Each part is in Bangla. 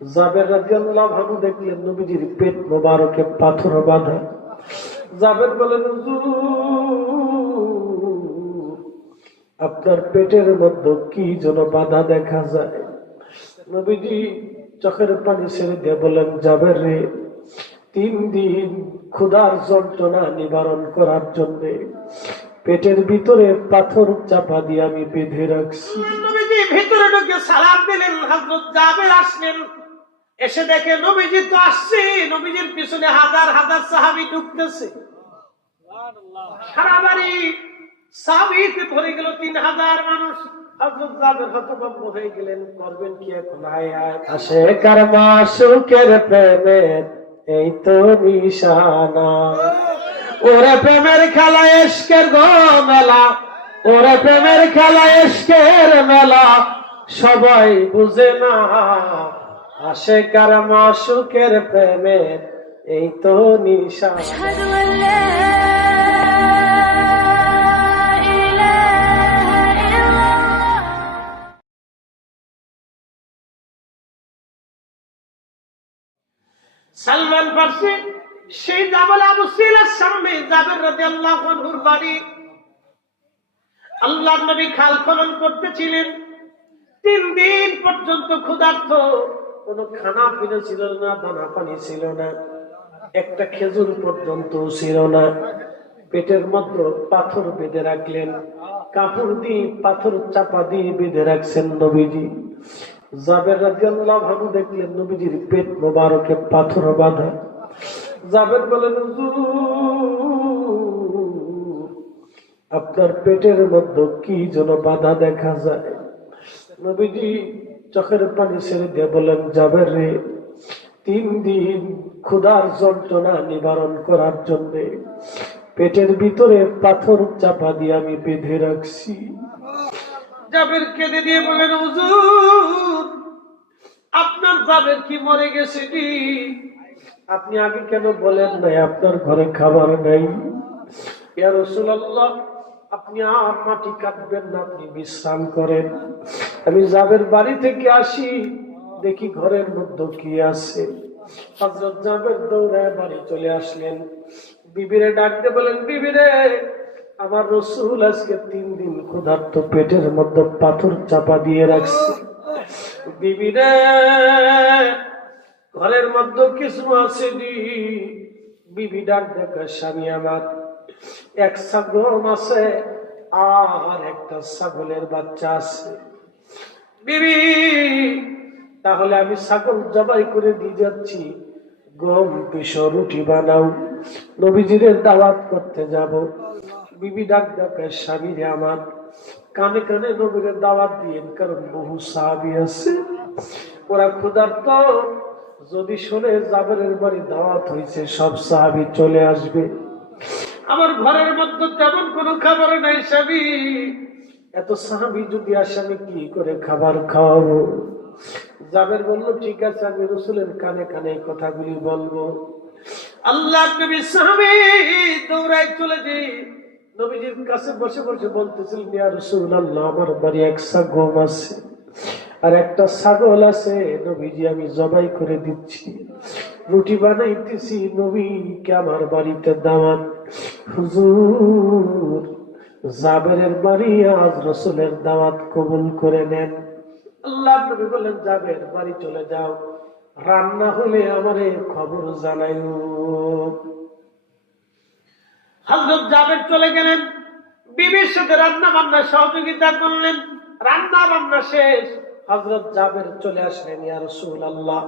জাবের রাদিয়াল্লাহু আনহু দেখলেন নবীজির পেট মোবারকে পাথর বাঁধা। জাবের বলেন, হুজুর আপনার পেটের মধ্যে কি যেন বাধা দেখা যায়। নবীজি চোখের পানি ছেড়ে দিয়ে বলেন, জাবের রে, 3 দিন ক্ষুধার যন্ত্রণা নিবারণ করার জন্য পেটের ভিতরে পাথর চাপা দিয়ে আমি বেঁধে রাখছি। নবীজি ভিতরে ঢুকে সালাম দিলেন। হযরত জাবের আসলেন, এসে দেখে নবীজি তো আসছে, নবীজির পিছনে হাজার হাজার সাহাবী ঢুকতেছে। সারা বাড়ি সাহাবীতে ভরে গেল, 3000 মানুষ। হযরত জাবের হতভম্ব হয়ে গেলেন, করবেন কি এখন? আয় আয় আশেকার মাশুকের প্রেমের এই তো নিশানা, ওরে প্রেমের খেলা ইশকের গো মেলা, ওরে প্রেমের খেলা ইশকের মেলা, সবাই বুঝে না আশেকার মাশুকের প্রেমের এই তো নিশানা। সালমান ফারসি সেই জাবাল আবু সিলার সামনে জাবের রাদিয়াল্লাহু আনহুর বাড়ি। আল্লাহর নবী খাল খনন করতেছিলেন। 3 দিন পর্যন্ত ক্ষুধার্ত, কোনো খানা পিনা ছিল না, দানা পানি ছিল না, একটা খেজুর পর্যন্ত ছিল না। পেটের মধ্যে পাথর বেঁধে রাখলেন, কাপড় দিয়ে পাথর চাপা দিয়ে বেঁধে রাখছেন নবীজি। জাবের রাদিয়াল্লাহু আনহু দেখলেন নবীজির পেট মোবারকে পাথর বাঁধা। জাবের বলেন, হুজুর আপনার পেটের মধ্যে কি যেন বাধা দেখা যায়। নবীজি চোখের পানি ছেড়ে দিয়ে বলেন, জাবের রে, 3 দিন ক্ষুধার যন্ত্রণা নিবারণ করার জন্য পেটের ভিতরে পাথর চাপা দিয়ে আমি বেঁধে রাখছি। জাবের কেঁদে দিয়ে বলেন, হুজুর আপনার জাবের কি মরে গেছে? আপনি আগে কেন বলেন নাই আপনার ঘরে খাবার নাই? ইয়া রাসূলুল্লাহ, আপনি আর মাটি কাটবেন না, আপনি বিশ্রাম করেন। আমি জাবের বাড়ি থেকে আসি, দেখি ঘরের মধ্যে কি আছে। হযরত জাবের দৌড়ায় বাড়ি চলে আসলেন। বিবিরে ডাক দিয়ে বলেন, বিবিরে, আমার রাসূল আজকে 3 দিন ক্ষুধার্ত পেটের মধ্যে পাথর চাপা দিয়ে রাখছে। বিবিরে, ঘরের মধ্যে কিছু আছে নি? বিবি ডাক দেখা, স্বামী আমার, এক ছাগল আছে আর একটা ছাগলের বাচ্চা আছে। বিবি, তাহলে আমি ছাগল জবাই করে দিয়ে যাচ্ছি, গম পিষো, রুটি বানাও, নবীজির দাওয়াত করতে যাব। বিবি ডাক ডাকে, স্বামী রে আমার, কানে কানে নবীর দাওয়াত দিয়েন, কারণ বহু সাহাবী আছে, ওরা ক্ষুধার্ত, যদি শুনে জাবেরের বাড়ি দাওয়াত হয়েছে সব সাহাবী চলে আসবে। আমার ঘরের মধ্যে তেমন কোনো খাবার নাই স্বামী, এত সাহাবী যদি আসে আমি কি করে খাবার খাওয়াবো? জাবের বলল, ঠিক আছে, আমি রাসূলের কানে কানে এই কথাগুলি বলবো। আল্লাহর নবী সাহাবী দৌড়ায় চলে যাই নবীজির কাছে বসে বসে বলতেছিলেন, ইয়া রাসূলুল্লাহ, আমার বাড়ি একটা গম আছে আর একটা ছাগল আছে, নবীজি আমি জবাই করে দিচ্ছি, রুটি বানাইতেছি, নবীকে আমার বাড়িতে দাওয়াত। হুজুর, জাবেরের বাড়ি আজ রাসূলের দাওয়াত কবুল করে নেন। আল্লাহ নবী বললেন, জাবের বাড়ি চলে যাও, রান্না হলে আমারে খবর জানাইও। হযরত জাবের চলে গেলেন, বিবির সাথে রান্না বান্না সহযোগিতা করলেন। রান্না বান্না শেষ, হযরত জাবের চলে আসলেন, ইয়া রাসূলুল্লাহ,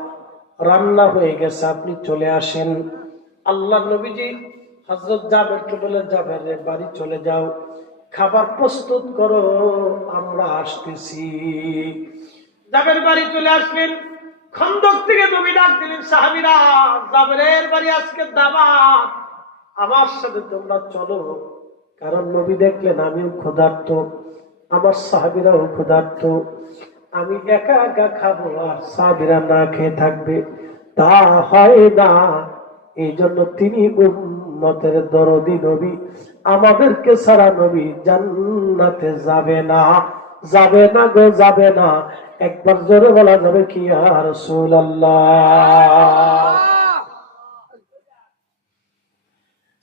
রান্না হয়ে গেছে, আপনি চলে আসেন। আল্লাহ নবীজি হযরত জাবেরকে বলে, জাবের রে, বাড়ি চলে যাও, খাবার প্রস্তুত করো, আমরা আসতেছি। জাবের বাড়ি চলে আসলেন। খন্দক থেকে নবী ডাক দিলেন, সাহাবীরা, জাবেরের বাড়ি আজকে দাওয়াত, আমার সাথে তোমরা চলো। কারণ নবী দেখলেন আমিও ক্ষুধার্ত, আমার সাহাবীরাও ক্ষুধার্ত, আমি একা একা খাবো আর সাহাবীরা না খেয়ে থাকবে, তা হয় না। এই জন্য তিনি উম্মতের দরদি নবী, আমাদেরকে ছাড়া নবী জান্নাতে যাবে না। যাবে না গো যাবে না। একবার জোরে বলা যাবে কি ইয়া রাসূলুল্লাহ।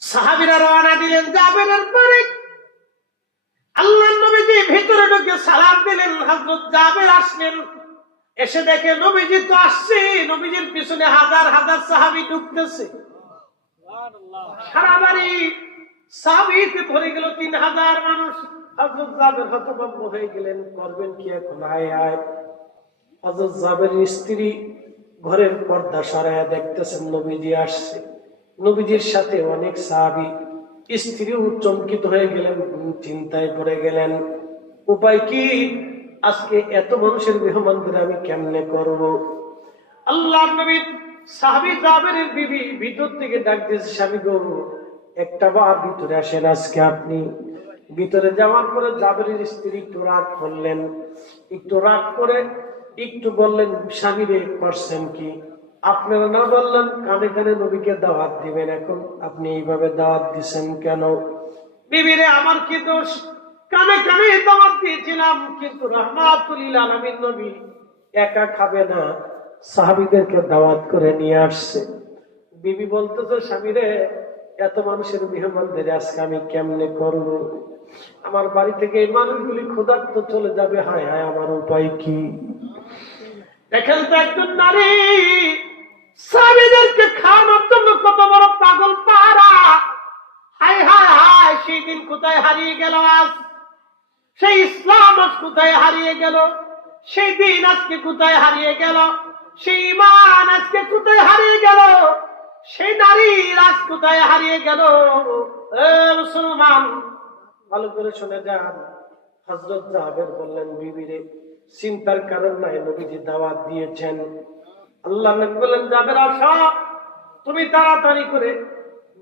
সাহাবীরা রওনা দিলেন জাবেরের পরে আল্লাহর নবীজি ভিতরে ঢুকে সালাম দিলেন। হযরত জাবের আসলেন, এসে দেখে নবীজি তো আসছে, নবীজির পিছনে হাজার হাজার সাহাবী ঢুকতেছে। সারা বাড়ি সাহাবীতে ভরে গেল, 3000 মানুষ। হযরত জাবের হতভম্ব হয়ে গেলেন, করবেন কি এখন? আয় আয়। হযরত জাবেরের স্ত্রী ঘরের পর্দা সরায়া দেখতেছেন নবীজি আসছে, নবীজির সাথে অনেক সাহাবী। স্ত্রীও চমকিত হয়ে গেলেন, চিন্তায় পড়ে গেলেন, উপায় কি? আজকে এত মানুষের মেহমানদের আমি কেমনে করব? আল্লাহর নবী সাহাবী জাবেরের বিবি ভিতর থেকে ডাক দিয়েছে, স্বামী গো, একটা বার ভিতরে আসেন আজকে আপনি। ভিতরে যাওয়ার পরে জাবেরের স্ত্রী একটু রাগ করলেন, একটু রাগ করে একটু বললেন, স্বামী রে করছেন কি? আপনারা না বললেন কানে কানে নবীকে দাওয়াত দিবেন, এখন আপনি এইভাবে দাওয়াত দিচ্ছেন কেন? বিবিরে আমার কি দোষ? কানে কানে দাওয়াত দিয়েছিলাম, কিন্তু রাহমাতুল লিল আলামিন নবী একা খাবে না, সাহাবীদেরকে দাওয়াত করে নিয়ে আসছে। বিবি বলতেছে, স্বামী রে, এত মানুষের মেহমানদের আজকে আমি কেমনে করব? আমার বাড়ি থেকে এই মানুষগুলি ক্ষুধার্ত চলে যাবে, হায় হায় আমার উপায় কি? দেখেন তো একজন নারী সাহাবীদেরকে খাওয়ানোর জন্য কত বড় পাগল পারা। হায় হায় হায়, সেই দিন কোথায় হারিয়ে গেল আজ? সেই ইসলাম আজ কোথায় হারিয়ে গেল? সেই দিন আজকে কোথায় হারিয়ে গেল? সেই ঈমান আজকে কোথায় হারিয়ে গেল? সেই নারী আজ কোথায় হারিয়ে গেল? মুসলমান ভালো করে শুনে যান। হযরত জাবের বললেন, বিবিরে চিন্তার কারণ নাই, নবীজি দাওয়াত দিয়েছেন। আল্লাহ নবী বললেন, জাবের আসো, তুমি তাড়াতাড়ি করে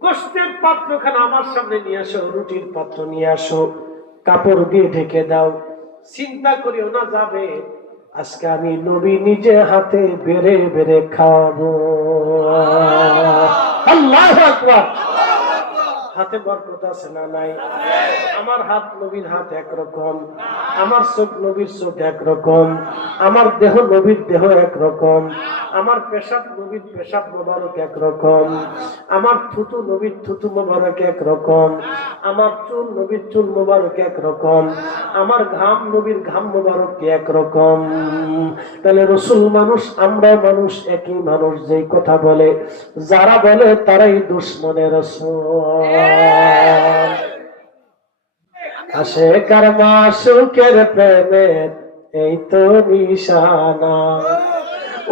গোশতের পাত্রখানা আমার সামনে নিয়ে আসো, রুটির পাত্র নিয়ে আসো, কাপড় দিয়ে ঢেকে দাও। চিন্তা করিও না যাবে, আজকে আমি নবী নিজে হাতে বেড়ে বেড়ে খাওয়াবো। আল্লাহু আকবার। হাতে বরকত আছে না নাই? আমার হাত নবীর হাত একরকম, আমার চোখ নবীর চোখ একরকম, আমার দেহ নবীর দেহ একরকম, আমার পেশাব নবীর পেশাব মোবারক একরকম, আমার থুতু নবীর থুতু মোবারক একরকম, আমার চুল নবীর চুল মোবারক একরকম, আমার ঘাম নবীর ঘাম মোবারক একরকম। তাহলে রসুল মানুষ, আমরা মানুষ, একই মানুষ। যেই কথা বলে, যারা বলে তারাই দুশ্মনের রসুল। আশেকার মাসুকের প্রেমের এই তো নিশানা,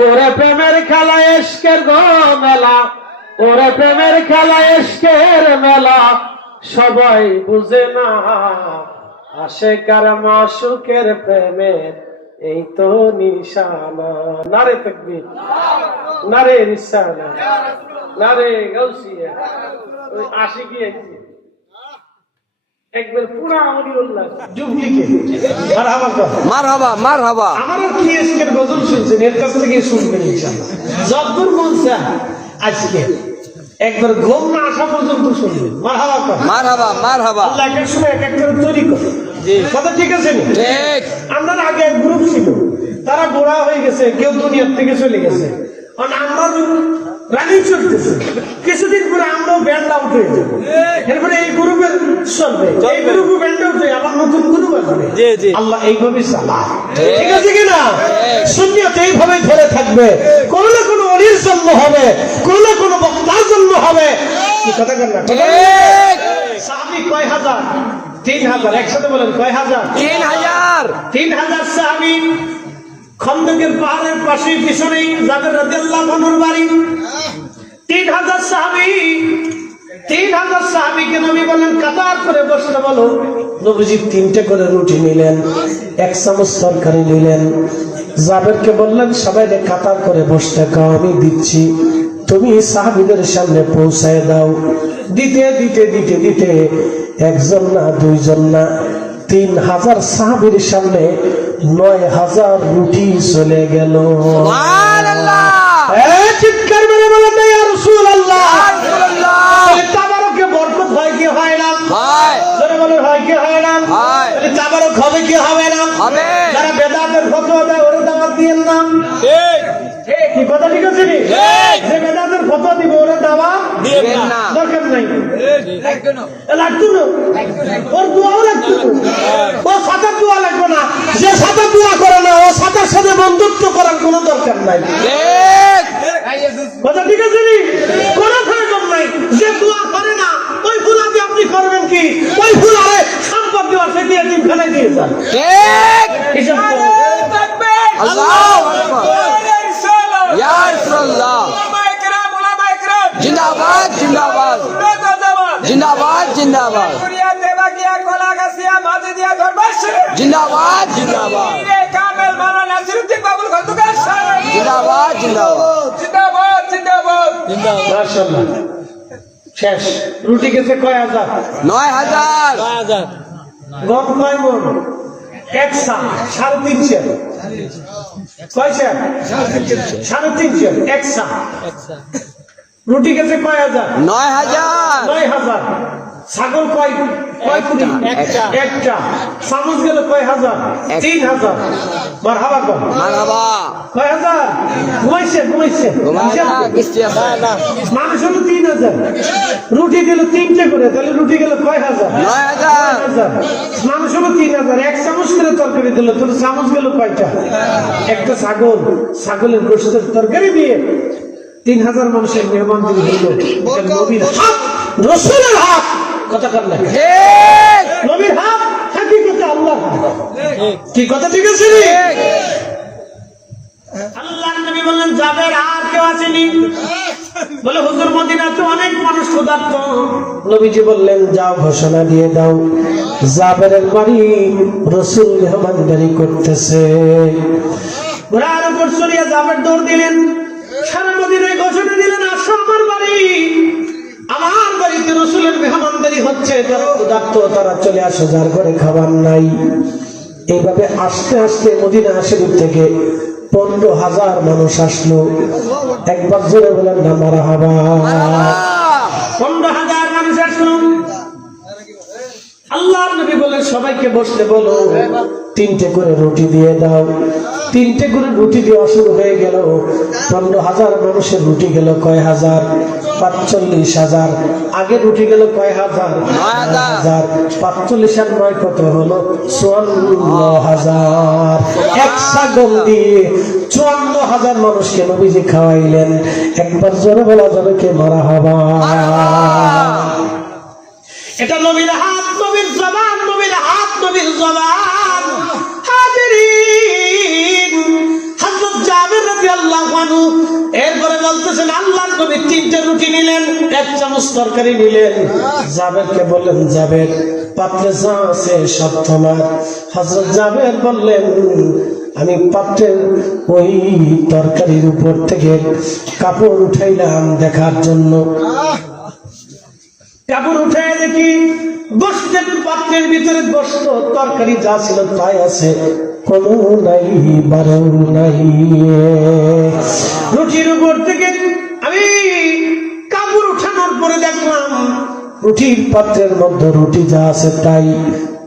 ওরে প্রেমের খেলা ইশকের গো মেলা, ওরে প্রেমের খেলা ইশকের মেলা, সবাই বুঝে না। আশেকার মাসুকের প্রেমের এই তো নিশানা। নারে তাকবীর, নারে রিসালা, নারে গাউসিয়া। ওই আশিকি আছে একবার পুরা আউলিউল্লাহ ডুপ্লিকেট। মারহাবা মারহাবা। আমারও কি আজকের গজল শুনছেন, এর কাছ থেকে শুনবেন ইনশাআল্লাহ। যতদূর মন চায় আজকে একবার ঘুম না আসা পর্যন্ত শুনবেন। মারহাবা মারহাবা মারহাবা। আল্লাহ এক সময় এক একটা তৈরি করে কথা, ঠিক আছে? ঠিক। আমরা আগে এক গ্রুপ ছিল, তারা গোড়া হয়ে গেছে, কেউ দুনিয়ার থেকে চলে গেছে। কারণ আমরা রানিং চলতেছে, কিছুদিন পরে আমরাও ব্যান্ড আউট হয়ে যাবো, এরপরে এই গ্রুপের চলবে, এই গ্রুপে ব্যান্ড আউট হয়ে আবার নতুন গ্রুপ আসবে। আল্লাহ এইভাবে চালায়, ঠিক আছে কিনা? সুন্নিয়ত এইভাবে ধরে থাকবে, কোনো না কোনো অলির জন্ম হবে, কোনো না কোনো বক্তার জন্ম হবে। কি কথা বলেন না? সাহাবী কয় হাজার? 3000। একসাথে বলেন, কয় হাজার? 3000। 3000 সাহাবী। খন্দকের পাহাড়ের পাশে পিছনেই জাবের রাদিয়াল্লাহু আনহুর বাড়ি। 3000 সাহাবী, 3000 সাহাবীকে নবী বলেন কাতার করে বসতে বলো। নবীজি 3টে করে রুটি নিলেন, 1 চামচ তরকারি নিলেন। জাবেরকে বললেন সবাইকে কাতার করে বসতে কাও, আমি দিচ্ছি, তুমি সাহাবীদের সামনে পৌঁছায় দাও। দিতে দিতে দিতে দিতে একজন না, দুইজন না, 3000 সাহাবীর সামনে 9000 রুটি চলে গেল। সুবহানাল্লাহ। চিৎকার মেরে বলেন ইয়া রাসূলুল্লাহ। তাবারকে বরকত হয় কি হয় না? হয়। জোরে বলেন, হয় কি হয় না? হয়। তাবারক হবে কি হবে না? হবে। দিয়েন না। কি কথা ঠিক আছে নি? যে বেদাতের ফতোয়া দিব ওরে দাওয়া দিবেন না। দরকার নাই, লাগতো না, ওর দোয়াও লাগতো না, ও সাঁতার দোয়া লাগবে না, যে সাঁতার দোয়া করে না ও সাঁতার সাথে বন্ধুত্ব করার কোনো দরকার নাই। কথা ঠিক আছে নি? কোনো প্রয়োজন নাই। যে দোয়া করে না ওই ফুল আগে আপনি করবেন কি? ওই ফুল আরে সম্পদ দেওয়ার সে দিয়ে দিন ফেলে দিয়ে যান। এসব আল্লাহু আকবার। ইয়া রাসূলুল্লাহ। জিন্দাবাদ জিন্দাবাদ জিন্দাবাদ জিন্দাবাদ জিন্দাবাদ জিন্দাবাদ জিন্দাবাদ জিন্দাবাদ। মাশাআল্লাহ। শেষ। রুটি গেছে কয় হাজার? 9000 গম কয় মন? 1 সা 350। কয় সা? 350 1 সা। রুটি গেছে কয় হাজার? 9000 9,000। ছাগল কয় কুড়ি? একটা। চামচ গেল কয় হাজার? 3,000। মারহাবা কর। মারহাবা। কয় হাজার? ঘুমাইছে কিস্তি আছে মানুষ হলো 3,000। রুটি দিল 3টে করে, তাহলে রুটি গেল কয় হাজার? 9000 মানুষ হলো 3,000। 1 চামচ করে তরকারি দিল, তাহলে চামচ গেল কয়টা? একটা ছাগলের গোশতের তরকারি দিয়ে 3,000 মানুষের মেহমানদারি হইল। এটা নবীর হক, রাসূলের হক। কথা কার লাগে? নবীর হক, হাকিকতে আল্লাহ। কি কথা ঠিক আছে রে? আল্লাহর নবী বললেন জাবের আর কেউ আসেনি? বলে হুজুর মদিনাতে অনেক মানুষ ক্ষুধার্ত। নবীজি বললেন যাও ঘোষণা দিয়ে দাও জাবেরের বাড়ি রাসূল মেহমানদারি করতেছে। ঘোড়ার উপর চড়িয়া জাবের দৌড় দিলেন, সারা মদিনায় ঘোষণা দিলেন আসো আমার বাড়িতে রাসূলের মেহমানদারি হচ্ছে। যারা ক্ষুধার্ত তারা চলে আসো, যার ঘরে খাবার নাই। এইভাবে আস্তে আস্তে মদিনা শরীফ থেকে 15,000 মানুষ আসলো। একবার জোরে বলেন না মারহাবা। 15,000 মানুষ আসলো। আল্লাহর নবী বলেন সবাইকে বসতে বলো, 3টে করে রুটি দিয়ে দাও। 3টে করে রুটি দেওয়া শুরু হয়ে গেল। 15,000 মানুষের রুটি গেল কয় হাজার? 45,000। আগে রুটি গেল কয় হাজার? 9,000। 45 আর 9 কত হলো? 54,000। এক ছাগল দিয়ে 54,000 মানুষকে নবীজি খাওয়াইলেন। একবার জোরে বলা যাবে কে মারহাবা। এটা নবীর হাত, নবীর জবান, নবীর হাত, নবীর জবান। হাজিরিন, হযরত জাবের রাদিয়াল্লাহু আনহু এরপরে বলতেছেন আল্লাহর নবী 3টে রুটি নিলেন, 1 চামচ তরকারি নিলেন। জাবেরকে বললেন জাবের পাত্রে যা আছে সব তোমার। হযরত জাবের বললেন আমি পাত্রের ওই তরকারির উপর থেকে কাপড় উঠাইলাম দেখার জন্য। কাপড় উঠে দেখি গোশতের পাত্রের ভিতরে গোশত তরকারি যা ছিল তাই আছে, কোনো নাই বারো নাই। রুটির উপর থেকে আমি কাপড় উঠানোর পরে দেখলাম রুটির পাত্রের মধ্যে রুটি যা আছে তাই,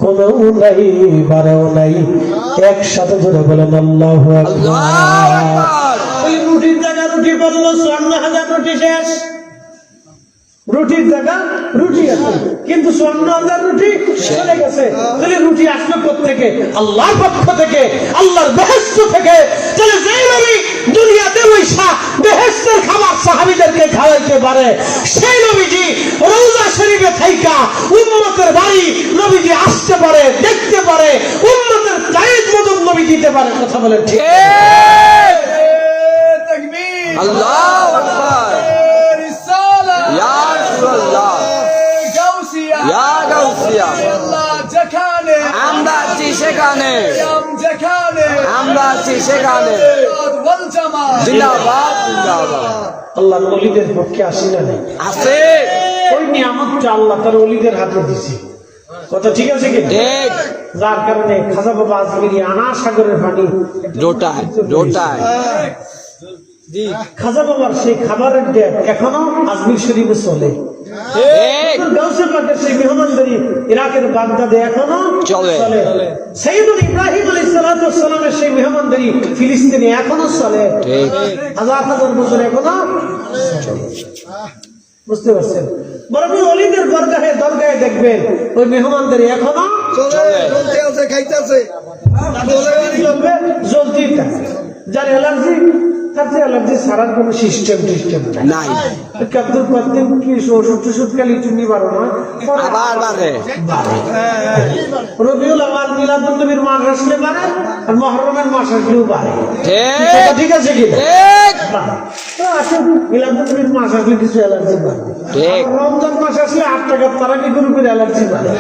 কোনো নাই বারো নাই। একসাথে ধরে বলেন আল্লাহু আকবার। ওই রুটির জায়গা রুটি পড়লো 54,000 রুটি শেষ। রুটির জায়গা রুটি আছে, কিন্তু 54,000 রুটি চলে গেছে। তাহলে রুটি আসলো কোত্থেকে? আল্লাহর পক্ষ থেকে, আল্লাহর বেহেশত থেকে। তাহলে যেই নবী দুনিয়াতে বৈশা বেহেশতের খাবার সাহাবীদেরকে খাওয়াইতে পারে, সেই নবীজি রওজা শরীফে থাইকা উম্মতের বাড়ি নবীজি আসতে পারে, দেখতে পারে, উম্মতের গায়ের মদত নবী দিতে পারে। কথা বলেন ঠিক? আল্লাহু আকবার। ইয়া রাসূলুল্লাহ, ইয়া গাউসিয়া, আমরা আছি সেখানে, আমরা আছি সেখানে। জিন্দাবাদ জিন্দাবাদ। আল্লাহর ওলিদের পক্ষে আসি না নেই আছে। ওই নিয়ামতটা আল্লাহ তার ওলিদের হাতে দিছে। কথা ঠিক আছে কি? ঠিক। যার কারণে খাজা বাবা আজমিরি আনা সাগরের পানি জোটায় জোটায়। খাজা বাবার সেই খাবারের ডেট এখনো আজমির শরীফে চলে। ঠিক গাউসে পাকের সেই মেহমানদারি ইরাকের বাগদাদে এখনো চলে। সাইয়্যিদুল ইব্রাহিম আলাইহিস সালাতু ওয়াস সালামের সেই মেহমানদারি ফিলিস্তিনে এখনো চলে। ঠিক হাজার হাজার বছর এখনো চলে। বুঝতে পারছেন? বরং ওলিদের দরগাহে দেখবেন ওই মেহমানদারি এখনো চলতেই থাকে। যার অ্যালার্জি তার যে অ্যালার্জি ছাড়ার কোনো সিস্টেম নাই আব্দুল পাত্তিন কি ওষুধ টষুধ খালি চুনি বারো না আবার বাড়ে রবিউল আওয়াল মিলাদুন নবীর মাস আসলে বাড়ে আর মুহররমের মাস আসলেও বাড়ে। ঠিক ঠিক আছে কি ঠিক মিলাদুন নবীর মাস আসলে কিছু অ্যালার্জি বাড়ে। ঠিক রমজান মাস আসলে 8 টাকা তারা কি করে অ্যালার্জি বাড়ে।